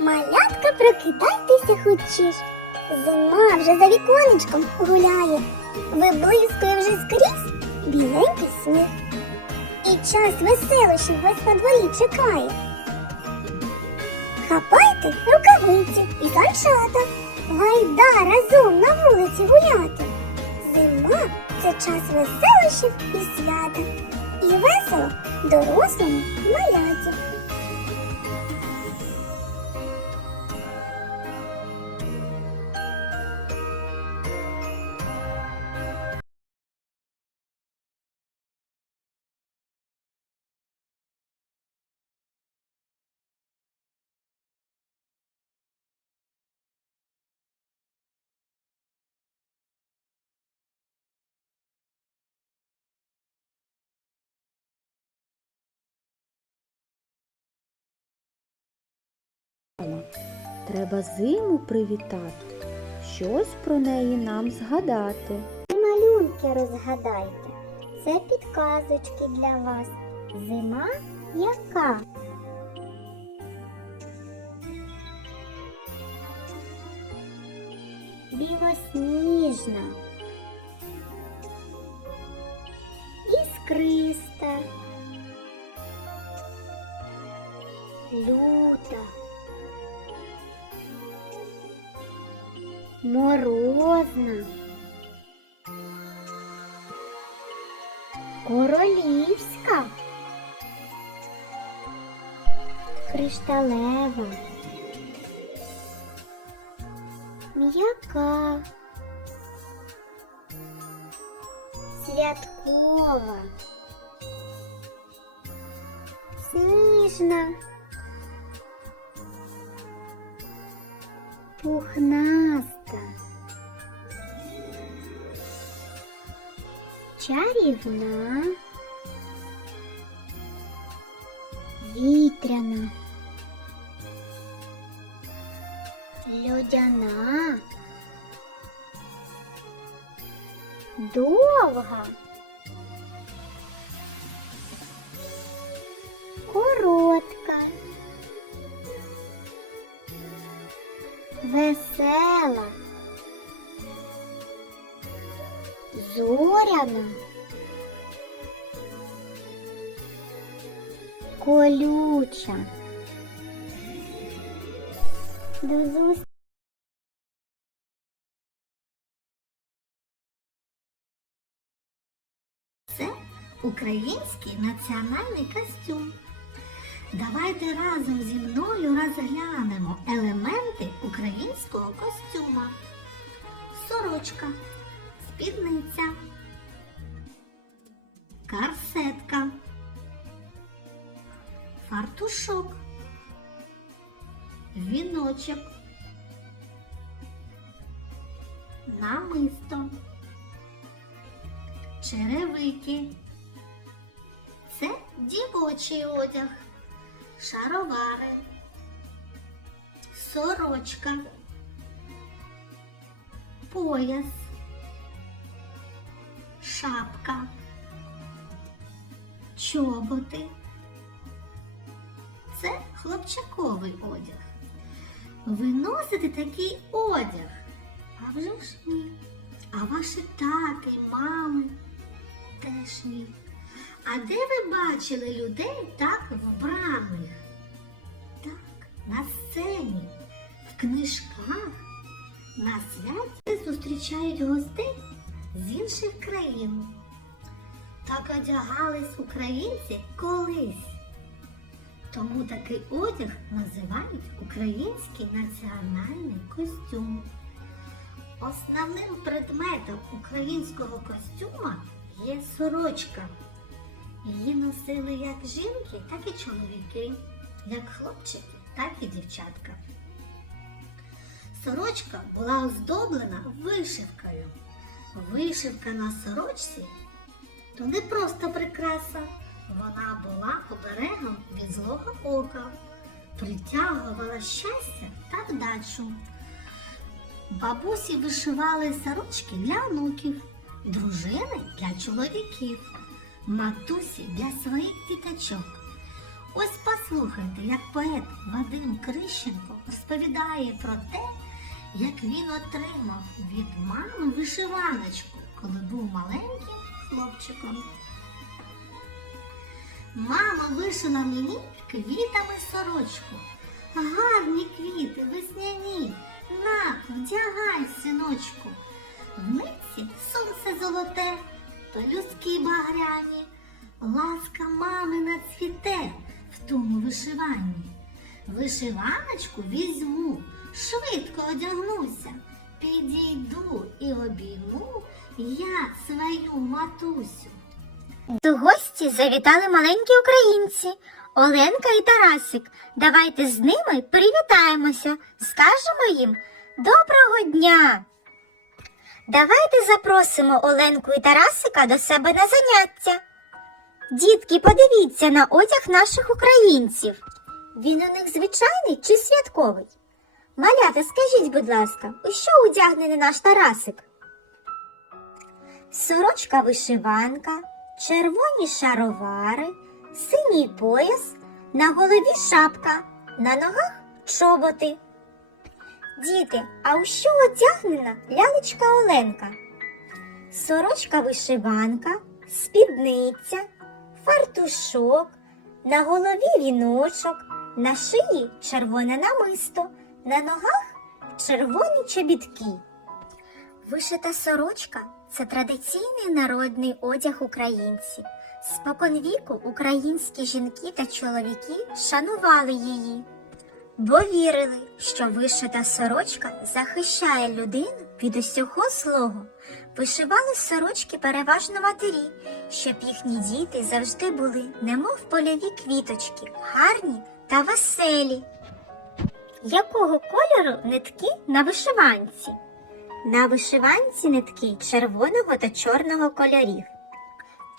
Малятка, прокидайтеся хочеш. Зима вже за віконечком гуляє, виблискує вже скрізь біленький сніг. І час веселощів вас на дворі чекає. Хапайте рукавиці і санчата, гайда разом на вулиці гуляти. Зима це час веселощів і свята. І весело дорослому маляті. Треба зиму привітати, щось про неї нам згадати. І малюнки розгадайте. Це підказочки для вас. Зима яка? Білосніжна. Іскриста. Кришталева. М'яка. Святкова. Сніжна. Пухнаста. Чарівна. Вітряна. Льодяна. Довга. Коротка. Весела. Зоряна. Колюча. До зустрічі. Це український національний костюм. Давайте разом зі мною розглянемо елементи українського костюма. Сорочка, спідниця, карсетка, фартушок, віночок, намисто, черевики. Це дівочий одяг, шаровари, сорочка, пояс, шапка, чоботи. Це хлопчаковий одяг. Ви носите такий одяг? А вже ж ні. А ваші тати, мами теж ні. А де ви бачили людей так вбраних? Так, на сцені, в книжках, на святі зустрічають гостей з інших країн. Так одягались українці колись. Тому такий одяг називають український національний костюм. Основним предметом українського костюма є сорочка. Її носили як жінки, так і чоловіки, як хлопчики, так і дівчатка. Сорочка була оздоблена вишивкою. Вишивка на сорочці то не просто прикраса, вона була оберегом від злого ока, притягувала щастя та вдачу. Бабусі вишивали сорочки для онуків, дружини для чоловіків, матусі для своїх діточок. Ось послухайте, як поет Вадим Крищенко розповідає про те, як він отримав від мами вишиваночку, коли був маленьким хлопчиком. Мама вишила мені квітами сорочку. Гарні квіти, весняні. На, вдягай, синочку. В нитці сонце золоте, пелюстки багряні. Ласка мамина цвіте в тому вишиванні. Вишиваночку візьму, швидко одягнуся, підійду і обійму я свою матусю. До гості завітали маленькі українці Оленка і Тарасик. Давайте з ними привітаємося, скажемо їм доброго дня. Давайте запросимо Оленку і Тарасика до себе на заняття. Дітки, подивіться на одяг наших українців. Він у них звичайний чи святковий? Малята, скажіть, будь ласка, у що одягнений наш Тарасик? Сорочка вишиванка, червоні шаровари, синій пояс, на голові шапка, на ногах чоботи. Діти, а у що одягнена лялечка Оленка? Сорочка вишиванка, спідниця, фартушок, на голові віночок, на шиї червоне намисто, на ногах червоні чобітки. Вишита сорочка це традиційний народний одяг українців. Споконвіку українські жінки та чоловіки шанували її, бо вірили, що вишита сорочка захищає людину від усього злого. Вишивали сорочки переважно матері, щоб їхні діти завжди були, немов польові квіточки, гарні та веселі. Якого кольору нитки на вишиванці? На вишиванці нитки червоного та чорного кольорів.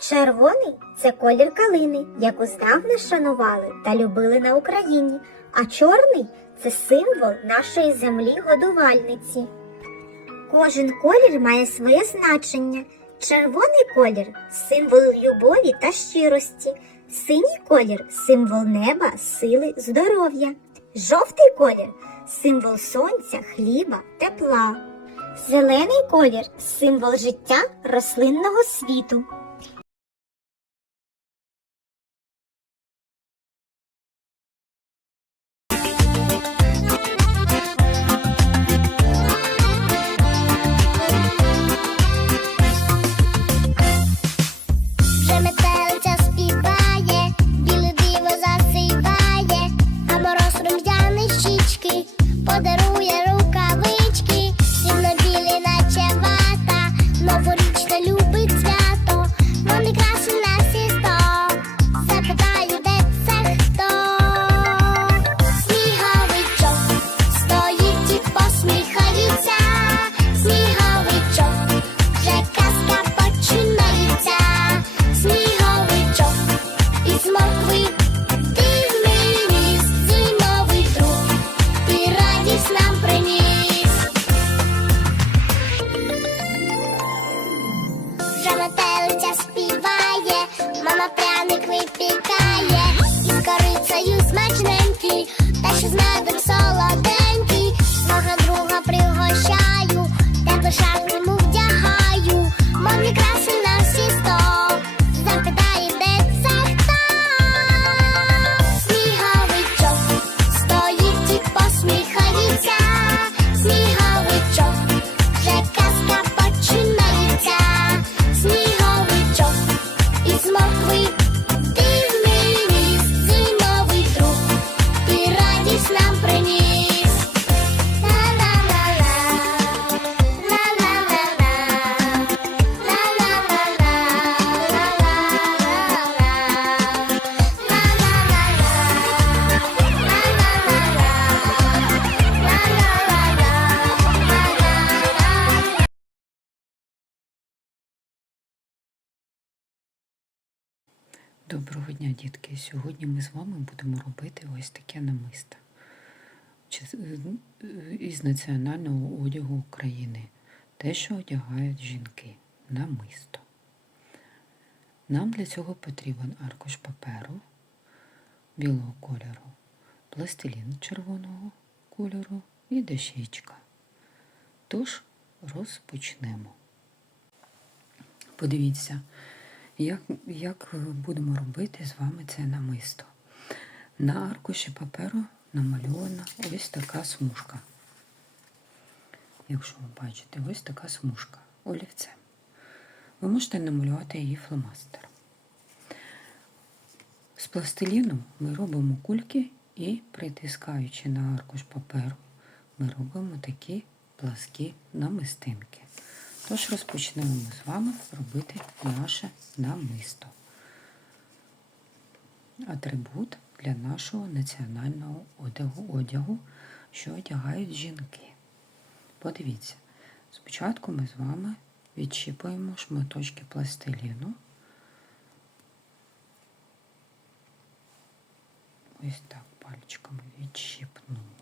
Червоний це колір калини, яку здавна шанували та любили на Україні, а чорний це символ нашої землі годувальниці. Кожен колір має своє значення. Червоний колір символ любові та щирості, синій колір символ неба, сили, здоров'я, жовтий колір символ сонця, хліба, тепла. Зелений колір символ життя рослинного світу. Доброго дня, дітки! Сьогодні ми з вами будемо робити ось таке намисто е, із національного одягу України. Те, що одягають жінки намисто. Нам для цього потрібен аркуш паперу, білого кольору, пластилін червоного кольору і дощечка. Тож розпочнемо. Подивіться, як, як будемо робити з вами це намисто. На аркуші паперу намальована ось така смужка. Якщо ви бачите, ось така смужка олівцем. Ви можете намалювати її фломастером. З пластиліну ми робимо кульки і, притискаючи на аркуш паперу, ми робимо такі пласкі намистинки. Тож розпочнемо ми з вами робити наше намисто. Атрибут для нашого національного одягу, одягу, що одягають жінки. Подивіться, спочатку ми з вами відщіпуємо шматочки пластиліну. Ось так пальчиками відщипнули.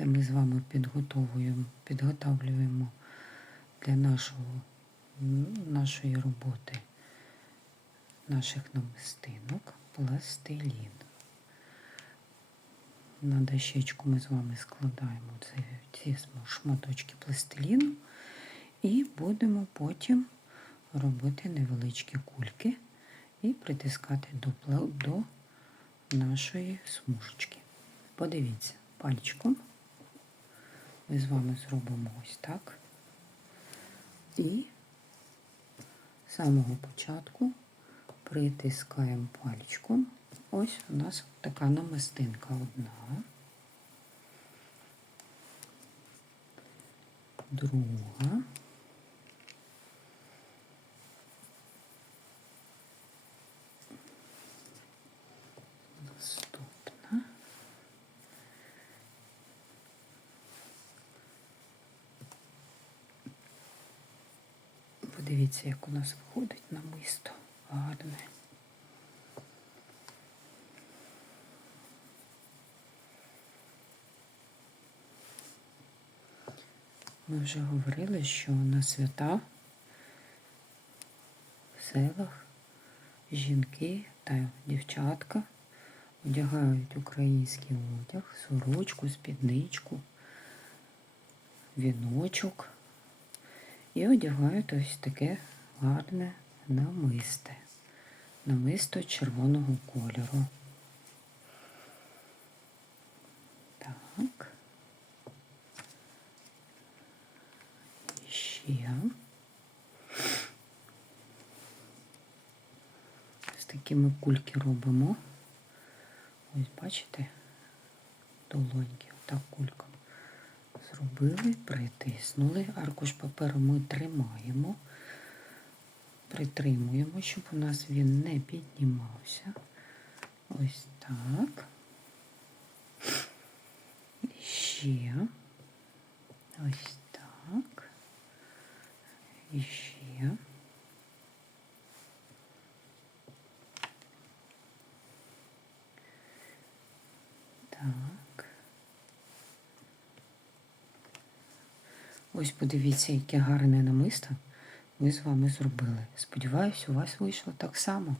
Це ми з вами підготовуємо, підготовлюємо для нашого, нашої роботи наших намистинок пластилін. На дощечку ми з вами складаємо ці, шматочки пластиліну і будемо потім робити невеличкі кульки і притискати до, до нашої смужечки. Подивіться, пальчиком ми з вами зробимо ось так. І з самого початку притискаємо пальчиком. Ось у нас така намистинка одна. Друга. Подивіться, як у нас виходить намисто гарне. Ми вже говорили, що на свята в селах жінки та дівчатка одягають український одяг, сорочку, спідничку, віночок і одягають ось таке гарне намисте. Намисто червоного кольору. Так. Ще. Ось такі ми кульки робимо. Ось бачите, долоньки, отак кульком зробили, притиснули. Аркуш паперу ми тримаємо, притримуємо, щоб у нас він не піднімався. Ось так. І ще. Ось так. І ще. Так. Ось подивіться, яке гарне намисто ми з вами зробили. Сподіваюсь, у вас вийшло так само.